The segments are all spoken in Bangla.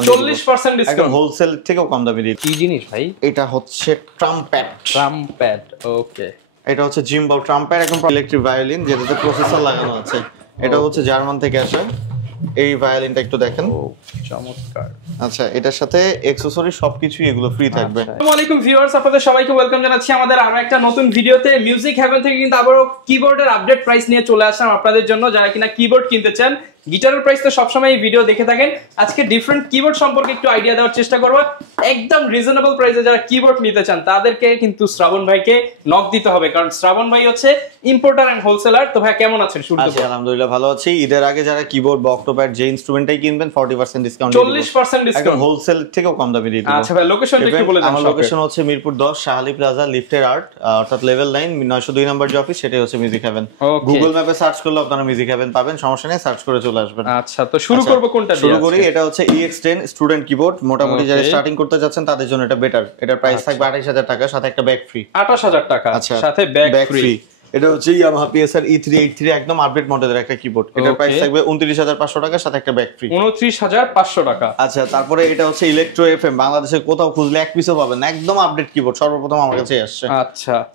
ডিসকাউন্ট 40% ডিসকাউন্ট একদম হোলসেল থেকেও কম দামে দিই। কি জিনিস ভাই? এটা হচ্ছে ট্রাম্পেট। ওকে, এটা হচ্ছে জিম্বাও ট্রাম্পেট, একদম ইলেকট্রিক ভায়োলিন যেটাতে প্রসেসর লাগানো আছে। এটা হচ্ছে জার্মান থেকে আসে। এই ভায়োলিনটা একটু দেখেন, চমৎকার। আচ্ছা, এটার সাথে অ্যাকসেসরি সবকিছু এগুলো ফ্রি থাকবে। আসসালামু আলাইকুম ভিউয়ার্স, আপনাদের সবাইকে ওয়েলকাম জানাচ্ছি আমাদের আরো একটা নতুন ভিডিওতে। মিউজিক হেভেন থেকে কিন্তু আবারো কিবোর্ডের আপডেট প্রাইস নিয়ে চলে আসলাম আপনাদের জন্য। যারা কিনা কিবোর্ড কিনতে চান, গিটারের প্রাইস তো সবসময় এই ভিডিও দেখে থাকেন, আজকে ডিফারেন্ট কিবোর্ড সম্পর্কে একটু আইডিয়া দেওয়ার চেষ্টা করব। একদম রিজনেবল প্রাইসে যারা কিবোর্ড নিতে চান তাদেরকে কিন্তু শ্রাবণ ভাইকে নক দিতে হবে, কারণ শ্রাবণ ভাই হচ্ছে ইম্পোর্টার এন্ড হোলসেলার। তো ভাই কেমন আছেন? আচ্ছা, আলহামদুলিল্লাহ ভালো আছি। ঈদের আগে যারা কিবোর্ড বা অক্টোপ্যাড যে ইনস্ট্রুমেন্টটাই কিনবেন 40% ডিসকাউন্ট, 40% ডিসকাউন্ট, একদম হোলসেল থেকেও কম দামে দিয়ে দিব। আচ্ছা ভাই, লোকেশনটা একটু বলে দেন। আমার লোকেশন হচ্ছে মিরপুর 10 শাহালি প্লাজা লিফটের আর্ট, অর্থাৎ লেভেল 9 902 নম্বর যে অফিস, সেটাই হচ্ছে মিউজিক হেভেন। গুগল ম্যাপে সার্চ করলে আপনারা মিউজিক হেভেন পাবেন, সমস্যা নেই, সার্চ করে চলে আসবেন। আচ্ছা, তো শুরু করব কোনটা দিয়ে? শুরু করি। এটা হচ্ছে EX10 স্টুডেন্ট কিবোর্ড। মোটামুটি যারা স্টার্টিং করতে যাচ্ছেন তাদের জন্য এটা বেটার। এটার প্রাইস থাকবে 28000 টাকা, সাথে একটা ব্যাগ ফ্রি। 28000 টাকা সাথে ব্যাগ ফ্রি। এটা হচ্ছে ইয়ামাহা PSR E383, একদম আপডেট মডেলের একটা কিবোর্ড। এটার প্রাইস থাকবে 29500 টাকা, সাথে একটা ব্যাগ ফ্রি। 29500 টাকা। আচ্ছা, তারপরে এটা হচ্ছে ইলেকট্রো FM, বাংলাদেশে কোথাও খুঁজলে এক পিসও পাবেন না, একদম আপডেট কিবোর্ড, সর্বপ্রথম আমার কাছে আসছে।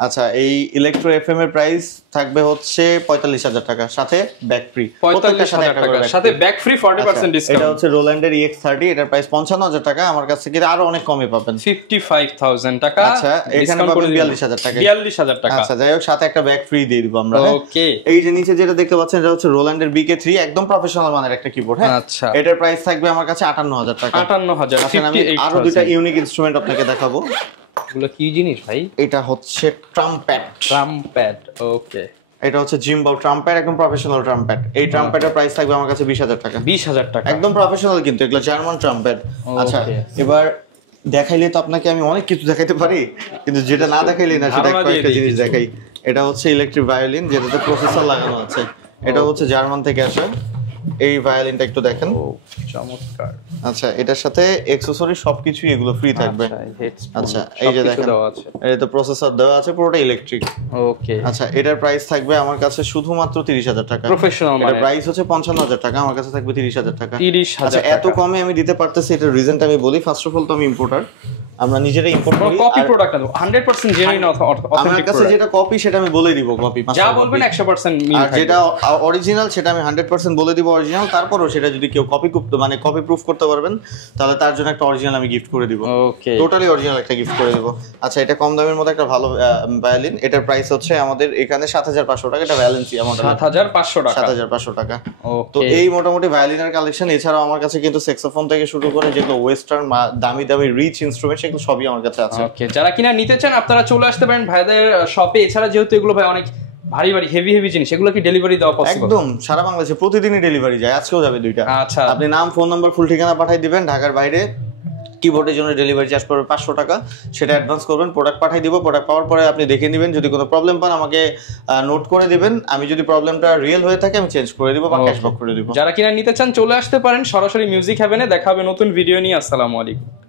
আচ্ছা, এই ইলেকট্রো FM এর প্রাইস থাকবে হচ্ছে 45000 টাকা, সাথে ব্যাগ ফ্রি। 45000 টাকা সাথে ব্যাগ ফ্রি, 40% ডিসকাউন্ট। এটা হচ্ছে রোল্যান্ডের EX30, এটার প্রাইস 55000 টাকা, আমার কাছে কিন্তু আরো অনেক কমে পাবেন, 55000 টাকা। আচ্ছা, এখানে পাবেন 42000 টাকা। 42000 টাকা। আচ্ছা, যাই হোক, সাথে একটা ব্যাগ ফ্রি দিয়ে দিব আমরা। ওকে, এই যে নিচে যেটা দেখতে পাচ্ছেন এটা হচ্ছে রোল্যান্ডের BK3, একদম প্রফেশনাল মানের একটা কিবোর্ড। হ্যাঁ, আচ্ছা, এটার প্রাইস থাকবে আমার কাছে 58000 টাকা। 58000। আমি আরো দুটো ইউনিক ইনস্ট্রুমেন্ট আপনাকে দেখাবো। এগুলো কি জিনিস ভাই? এটা হচ্ছে ট্রাম্পেট। ওকে, এটা হচ্ছে জিম্বাও ট্রাম্পেট, একদম প্রফেশনাল ট্রাম্পেট। এই ট্রাম্পেটের প্রাইস থাকবে আমার কাছে 20000 টাকা। 20000 টাকা, একদম প্রফেশনাল, কিন্তু এগুলো জার্মান ট্রাম্পেট। আচ্ছা, এবার দেখাইলে তো আপনাকে আমি অনেক কিছু দেখাইতে পারি, কিন্তু যেটা না দেখাইলে না সেটা কয়েকটা জিনিস দেখাই। এটা হচ্ছে ইলেকট্রিক ভায়োলিন যেটাতে প্রসেসর লাগানো আছে। এটা হচ্ছে জার্মান থেকে আসে। এই ভায়োলিনটা একটু দেখেন, চমৎকার। আচ্ছা, এটার সাথে অ্যাকসেসরি সবকিছু এগুলো ফ্রি থাকবে। আচ্ছা, এই যে দেখেন, এটা প্রসেসর দেওয়া আছে, পুরোটা ইলেকট্রিক। ওকে, আচ্ছা, এটার প্রাইস থাকবে আমার কাছে শুধুমাত্র 30000 টাকা। প্রফেশনাল এটার প্রাইস হচ্ছে 55000 টাকা, আমার কাছে থাকবে 30000 টাকা। 30000 আচ্ছা, এত কমে আমি দিতে পারতেছি, এটার রিজনটা আমি বলি। ফার্স্ট অফ অল তো আমি ইম্পোর্টার, আমরা নিজেরাই ইম্পোর্ট করি। কপি প্রোডাক্ট না, 100% জেনুইন অথেন্টিক। আমার কাছে যেটা কপি সেটা আমি বলে দিব কপি, যা বলবেন 100% মিল থাকবে। আর যেটা অরিজিনাল সেটা আমি 100% বলে দিব অরিজিনাল। তারপরেও সেটা যদি কেউ কপি মানে কপি প্রুফ করতে পারবেন, তাহলে তার জন্য একটা অরিজিনাল আমি গিফট করে দিব। ওকে, টোটালি অরিজিনাল একটা গিফট করে দিব। আচ্ছা, এটা কম দামের মধ্যে একটা ভালো ভায়োলিন। এটার প্রাইস হচ্ছে আমাদের এখানে 7500 টাকা। এটা ভ্যালেন্সিয়া মডেল, 7500 টাকা। 7500 টাকা। তো এই মোটামুটি ভায়োলিনের কালেকশন। এছাড়াও আমার কাছে কিন্তু স্যাক্সোফোন থেকে শুরু করে যেগুলো ওয়েস্টার্ন দামি দামি রিচ ইনস্ট্রুমেন্ট, সেগুলো সবই আমার কাছে আছে। ওকে, যারা কিনা নিতে চান আপনারা চলে আসতে পারেন ভাইদের শপে। এছাড়া যেহেতু এগুলো ভাই অনেক ভারী হেভি জিনিস, এগুলো কি ডেলিভারি দেওয়া পসিবল? একদম সারা বাংলাদেশে প্রতিদিনই ডেলিভারি যায়, আজকেও যাবে 2টা। আচ্ছা, আপনি নাম, ফোন নাম্বার, ফুল ঠিকানা পাঠিয়ে দিবেন। ঢাকার বাইরে কিবোর্ডের জন্য ডেলিভারি চার্জ পড়বে 500 টাকা, সেটা অ্যাডভান্স করবেন। প্রোডাক্ট পাঠিয়ে দিব, প্রোডাক্ট পাওয়ার পরে আপনি দেখে নেবেন। যদি কোনো প্রবলেম পান আমাকে নোট করে দিবেন, আমি যদি প্রবলেমটা রিয়েল হয়ে থাকে আমি চেঞ্জ করে দিব বা ক্যাশব্যাক করে দিব। যারা কিনা নিতে চান চলে আসতে পারেন সরাসরি মিউজিক হেভেনে। দেখা হবে নতুন ভিডিও নিয়ে। আসসালামু আলাইকুম।